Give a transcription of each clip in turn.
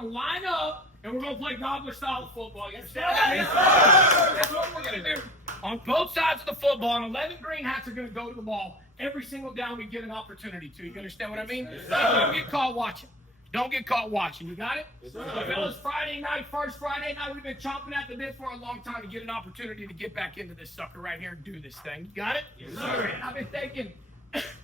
to line up and we're going to play gobbler style of football. You understand what I mean? That's what we're going to do. On both sides of the football, and 11 green hats are going to go to the ball. Every single down we get an opportunity to. You understand what I mean? Don't get caught watching. Don't get caught watching. You got it? So, fellas, Friday night, first Friday night, we've been chomping at the bit for a long time to get an opportunity to get back into this sucker right here and do this thing. You got it? Yes, sir. I've been thinking,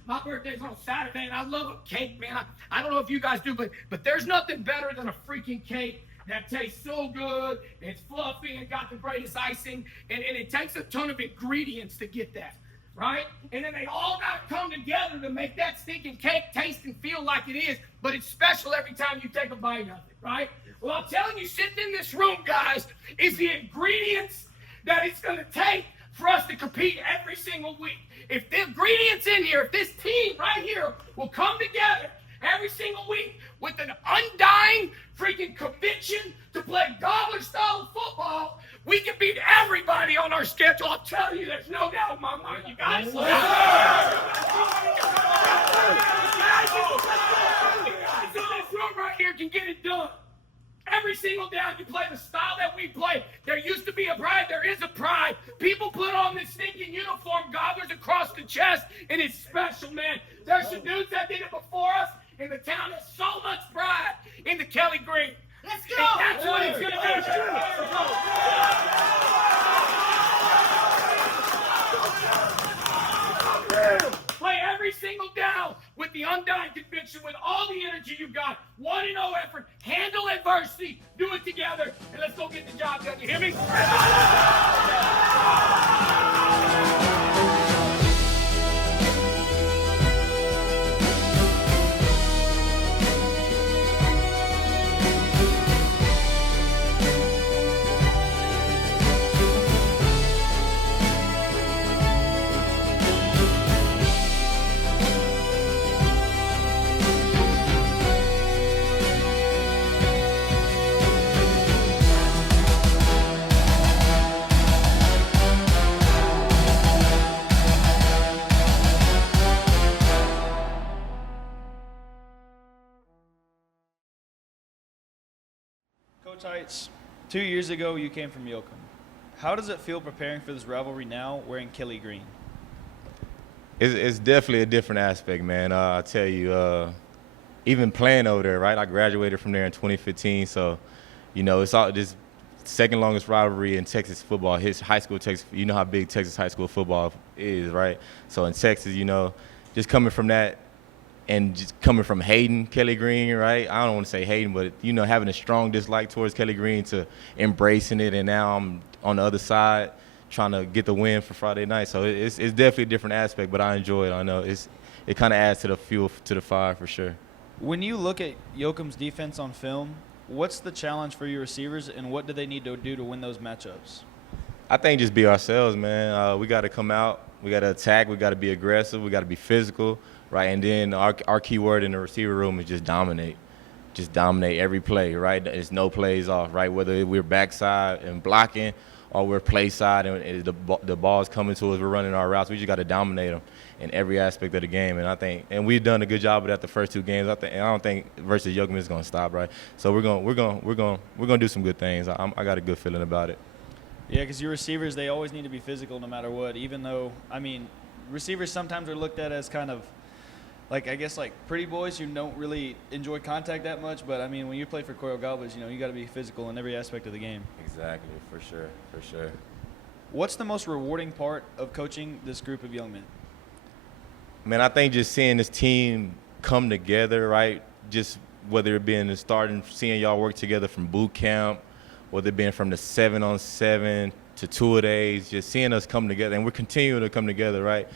my birthday's on Saturday, and I love a cake, man. I don't know if you guys do, but there's nothing better than a freaking cake that tastes so good, it's fluffy, and got the greatest icing, and it takes a ton of ingredients to get that. Right? And then they all got to come together to make that stinking cake taste and feel like it is, but it's special every time you take a bite of it, right? Well, I'm telling you, sitting in this room, guys, is the ingredients that it's going to take for us to compete every single week. If the ingredients in here, if this team right here will come together every single week with an undying freaking conviction to play gobbler style football, we can beat everybody on our schedule. I'll tell you, there's no doubt in my mind. You guys? Guys in this room right here can get it done. Every single down you play the style that we play. There used to be a pride. There is a pride. People put on this stinking uniform, gobblers across the chest, and it's special, man. There's some dudes that did it before us, and the town has so much pride in the Kelly Green. Let's go! And that's what it's going to do. Play every single down with the undying conviction, with all the energy you got. 1-0 effort. Handle adversity. Do it together. And let's go get the job done. You hear me? Coach Heights, 2 years ago you came from Yoakum. How does it feel preparing for this rivalry now wearing Kelly Green? It's definitely a different aspect, man. I tell you, even playing over there, right? I graduated from there in 2015, so, you know, it's all this second longest rivalry in Texas football. His high school Texas, you know how big Texas high school football is, right? So in Texas, you know, just coming from that, and just coming from hating Kelly Green, right? I don't want to say hating, but, you know, having a strong dislike towards Kelly Green to embracing it, and now I'm on the other side trying to get the win for Friday night. So it's definitely a different aspect, but I enjoy it. I know it kind of adds to the fuel to the fire for sure. When you look at Yoakum's defense on film, what's the challenge for your receivers, and what do they need to do to win those matchups? I think just be ourselves, man. We got to come out. We got to attack. We got to be aggressive. We got to be physical. Right, and then our key word in the receiver room is just dominate. Just dominate every play, right? There's no plays off, right? Whether we're backside and blocking or we're play side and the ball's coming to us, we're running our routes. We just got to dominate them in every aspect of the game. And I think, and we've done a good job of that the first two games. I don't think versus Yoakum is going to stop, right? So we're going to do some good things. I got a good feeling about it. Yeah, because your receivers, they always need to be physical no matter what. Even though, I mean, receivers sometimes are looked at as kind of, like, I guess, like pretty boys who don't really enjoy contact that much. But, I mean, when you play for Cuero Gobblers, you know, you got to be physical in every aspect of the game. Exactly, for sure. What's the most rewarding part of coaching this group of young men? Man, I think just seeing this team come together, right? Just whether it be in the start and seeing y'all work together from boot camp, whether it being from the 7-on-7 to two-a-days, just seeing us come together. And we're continuing to come together, right?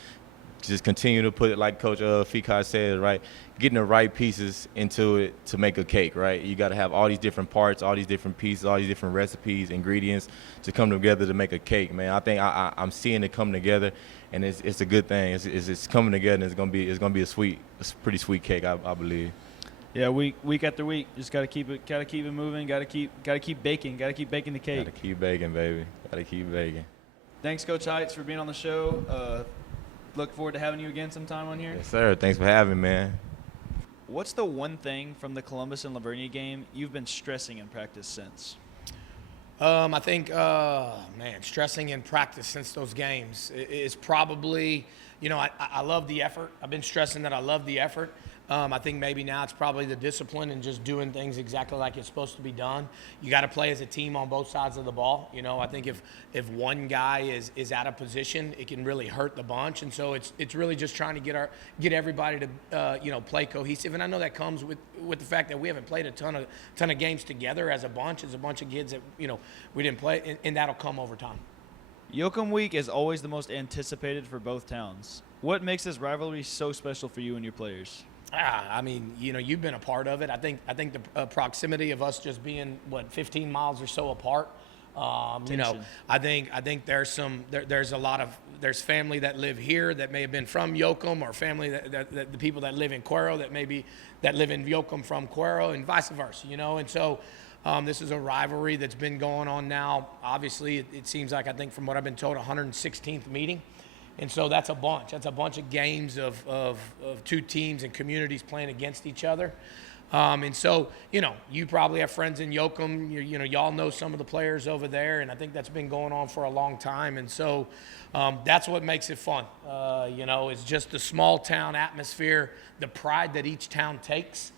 Just continue to put it, like Coach Fikai said, right, getting the right pieces into it to make a cake, right? You got to have all these different parts, all these different pieces, all these different recipes, ingredients to come together to make a cake, man. I think I'm seeing it come together, and it's a good thing. It's coming together, and it's gonna be a pretty sweet cake, I believe. Yeah, week after week, just gotta keep it moving. Gotta keep baking. Gotta keep baking the cake. Gotta keep baking, baby. Gotta keep baking. Thanks, Coach Heights, for being on the show. Look forward to having you again sometime on here. Yes, sir. Thanks for having me, man. What's the one thing from the Columbus and Lavernia game you've been stressing in practice since? I think, stressing in practice since those games is probably, I love the effort. I've been stressing that I love the effort. I think maybe now it's probably the discipline and just doing things exactly like it's supposed to be done. You got to play as a team on both sides of the ball. I think if one guy is out of position, it can really hurt the bunch. And so it's really just trying to get everybody to play cohesive. And I know that comes with the fact that we haven't played a ton of games together as a bunch of kids that we didn't play, and that'll come over time. Yoakum Week is always the most anticipated for both towns. What makes this rivalry so special for you and your players? You've been a part of it. I think the proximity of us just being 15 miles or so apart. I think there's family that live here that may have been from Yoakum, or family that the people that live in Cuero that live in Yoakum from Cuero, and vice versa. And so this is a rivalry that's been going on now. Obviously, it seems like, I think from what I've been told, 116th meeting. And so that's a bunch. That's a bunch of games of two teams and communities playing against each other. And so, you probably have friends in Yoakum. Y'all know some of the players over there, and I think that's been going on for a long time. And so that's what makes it fun. It's just the small town atmosphere, the pride that each town takes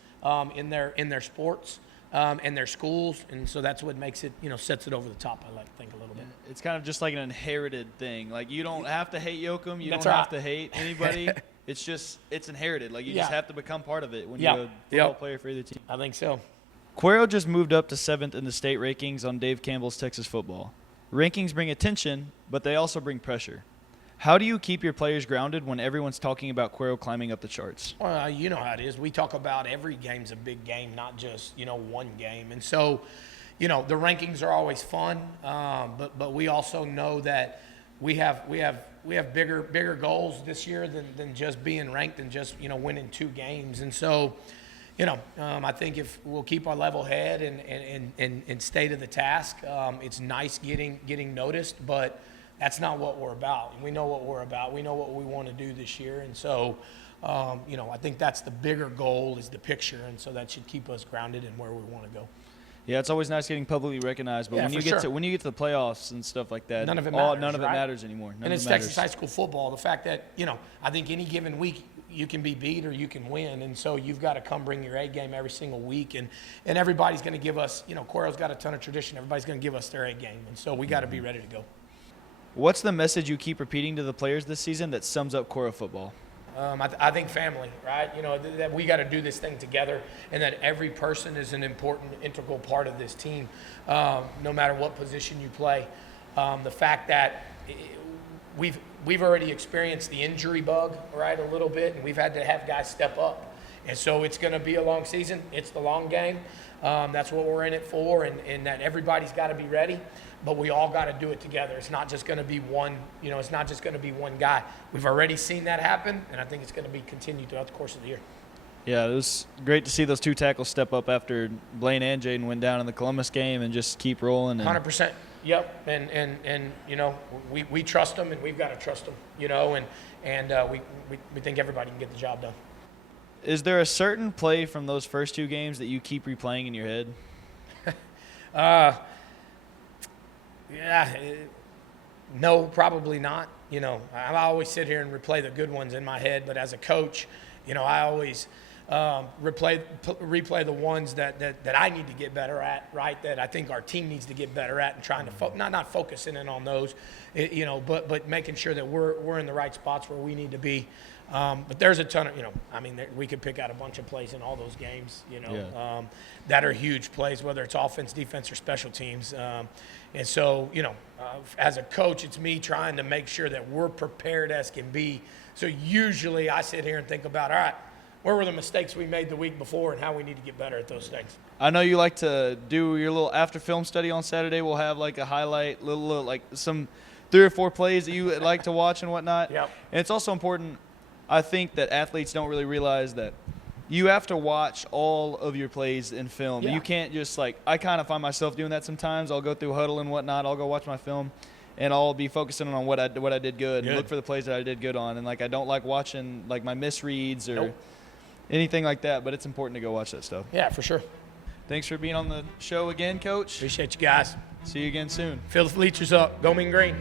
in their sports. And their schools, and so that's what makes it, sets it over the top, I like to think, a little bit. It's kind of just like an inherited thing. Like, you don't have to hate Yoakum. You That's don't right. have to hate anybody. It's inherited. Like, you just have to become part of it when Yeah. you're a football player for either team. I think so. Cuero just moved up to 7th in the state rankings on Dave Campbell's Texas Football. Rankings bring attention, but they also bring pressure. How do you keep your players grounded when everyone's talking about Cuero climbing up the charts? Well, you know how it is. We talk about every game's a big game, not just, one game. And so, the rankings are always fun, but we also know that we have bigger goals this year than just being ranked and just, winning 2 games. And so, I think if we'll keep our level head and stay to the task, it's nice getting noticed, but that's not what we're about. We know what we're about. We know what we want to do this year. And so, I think that's the bigger goal, is the picture. And so that should keep us grounded in where we want to go. Yeah, it's always nice getting publicly recognized, but Yeah, when you get to the playoffs and stuff like that, None of it matters anymore. And it's Texas high school football. The fact that, I think any given week you can be beat or you can win. And so you've got to come bring your A game every single week. And everybody's going to give us, Cuero's got a ton of tradition. Everybody's going to give us their A game. And so we got to be ready to go. What's the message you keep repeating to the players this season that sums up Cuero football? I think family, right? That we got to do this thing together, and that every person is an important, integral part of this team, no matter what position you play. The fact that we've already experienced the injury bug, right, a little bit, and we've had to have guys step up. And so it's going to be a long season. It's the long game. That's what we're in it for, and that everybody's got to be ready. But we all got to do it together. It's not just going to be one, it's not just going to be one guy. We've already seen that happen, and I think it's going to be continued throughout the course of the year. Yeah, it was great to see those 2 tackles step up after Blaine and Jaden went down in the Columbus game and just keep rolling. 100%. Yep. And we trust them, and we've got to trust them, and we think everybody can get the job done. Is there a certain play from those first 2 games that you keep replaying in your head? No, probably not. I always sit here and replay the good ones in my head, but as a coach, I always replay the ones that I need to get better at, right? That I think our team needs to get better at, and trying to not focusing in on those, but making sure that we're in the right spots where we need to be. But there's a ton of, we could pick out a bunch of plays in all those games, that are huge plays, whether it's offense, defense, or special teams. And so, as a coach, it's me trying to make sure that we're prepared as can be. So usually I sit here and think about, all right, where were the mistakes we made the week before and how we need to get better at those things. I know you like to do your little after film study on Saturday. We'll have like a highlight, little like some 3 or 4 plays that you like to watch and whatnot. Yep. And it's also important, I think, that athletes don't really realize that you have to watch all of your plays in film. Yeah. You can't just I kind of find myself doing that sometimes. I'll go through huddle and whatnot. I'll go watch my film, and I'll be focusing on what I did good and look for the plays that I did good on. And I don't like watching my misreads or anything like that. But it's important to go watch that stuff. Yeah, for sure. Thanks for being on the show again, Coach. Appreciate you guys. See you again soon. Fill the bleachers up. Go Mean Green.